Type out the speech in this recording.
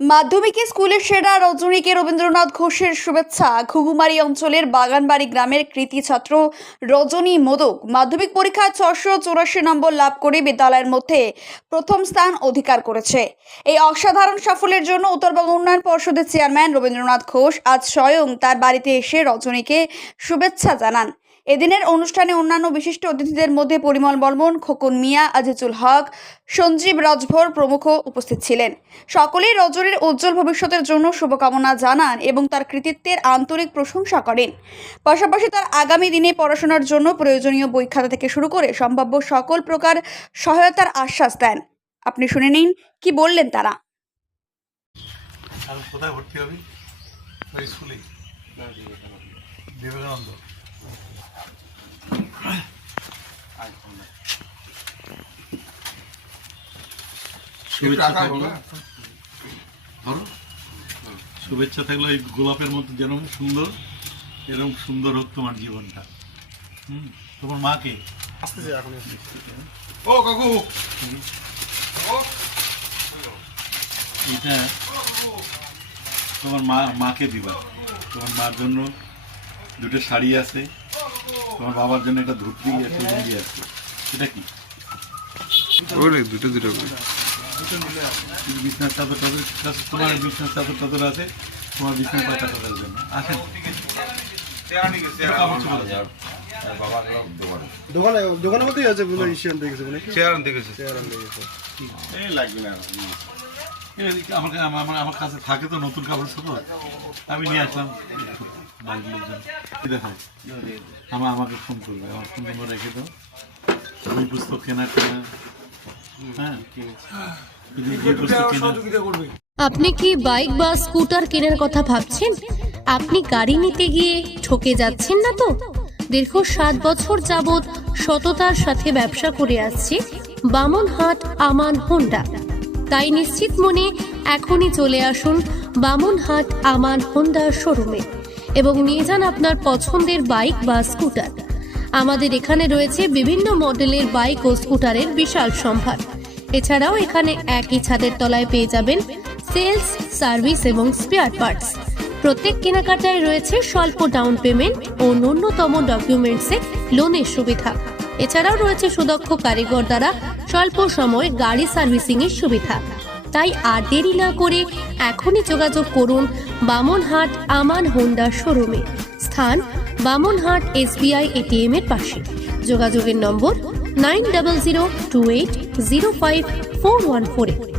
মাধ্যমিকে স্কুলের সেরা রজনীকে রবীন্দ্রনাথ ঘোষের শুভেচ্ছা। ঘুঘুমারি অঞ্চলের বাগানবাড়ি গ্রামের কৃতি ছাত্র রজনী মোদক মাধ্যমিক পরীক্ষায় 684 নম্বর লাভ করে বিদ্যালয়ের মধ্যে প্রথম স্থান অধিকার করেছে। এই অসাধারণ সাফল্যের জন্য উত্তরবঙ্গ উন্নয়ন পর্ষদের চেয়ারম্যান রবীন্দ্রনাথ ঘোষ আজ স্বয়ং তার বাড়িতে এসে রজনীকে শুভেচ্ছা জানান। এদিনের অনুষ্ঠানে অন্যান্য বিশিষ্ট অতিথিদের মধ্যে পরিমল বর্মন, খোকন মিয়া, আজিজুল হক, সঞ্জীব রাজভর প্রমুখ উপস্থিত ছিলেন। সকলেই রজনীর উজ্জ্বল ভবিষ্যতের জন্য শুভকামনা জানান এবং তার কৃতিত্বের আন্তরিক প্রশংসা করেন। পাশাপাশি তার আগামী দিনে পড়াশোনার জন্য প্রয়োজনীয় বই খাতা থেকে শুরু করে সম্ভাব্য সকল প্রকার সহায়তার আশ্বাস দেন। আপনি শুনে নিন কি বললেন তারা। কোথায় ভর্তি হবি? স্কুলে বিবেকানন্দ। শুভেচ্ছা থাকলো এই গোলাপের মতো যেন সুন্দর, এরকম সুন্দর হোক তোমার জীবনটা। তোমার মাকে এটা তোমার মাকে দিবা। তোমার মার জন্য দুটো শাড়ি আছে, তোমার বাবার জন্য একটা ধুতি আছে, লুঙ্গি আছে। এটা কি দুটো বিছনার চাদর টাদর, তোমার বিছনার চাদর টাদর আছে, তোমার বিছনার পাতা টাদার জন্য আসেন। দোকানের মধ্যেই আছে, আমার কাছে থাকে তো নতুন কাপড় চোপড়, আমি নিয়ে আসলাম। দেখো আমাকে ফোন করবে, আমার ফোন নম্বর রেখে দাও। বই পুস্তক কেনা। হ্যাঁ, আপনি কি বাইক বা স্কুটার কেনার কথা ভাবছেন? আপনি গাড়ি নিতে গিয়ে ঠকে যাচ্ছেন না তো? দীর্ঘ 7 বছর যাবৎ সততার সাথে ব্যবসা করে আসছে বামনহাট আমান হোন্ডা। তাই নিশ্চিত মনে এখনই চলে আসুন বামনহাট আমান হোন্ডা শোরুমে এবং নিয়ে যান আপনার পছন্দের বাইক বা স্কুটার। আমাদের এখানে রয়েছে বিভিন্ন মডেলের বাইক ও স্কুটারের বিশাল সম্ভার। এছাড়াও এখানে একই ছাদের তলায় পেয়ে যাবেন সেলস, সার্ভিস এবং স্পেয়ার পার্টস। প্রত্যেক কেনাকাটায় রয়েছে স্বল্প ডাউন পেমেন্ট ও ন্যূনতম ডকুমেন্টসে লোনের সুবিধা। এছাড়াও রয়েছে সুদক্ষ কারিগর দ্বারা স্বল্প সময়ে গাড়ি সার্ভিসিং এর সুবিধা। তাই আর দেরি না করে এখনই যোগাযোগ করুন বামনহাট আমান হোন্ডা শোরুমে। স্থান বামনহাট SBI ATM এর পাশে। যোগাযোগের নম্বর 9002805414।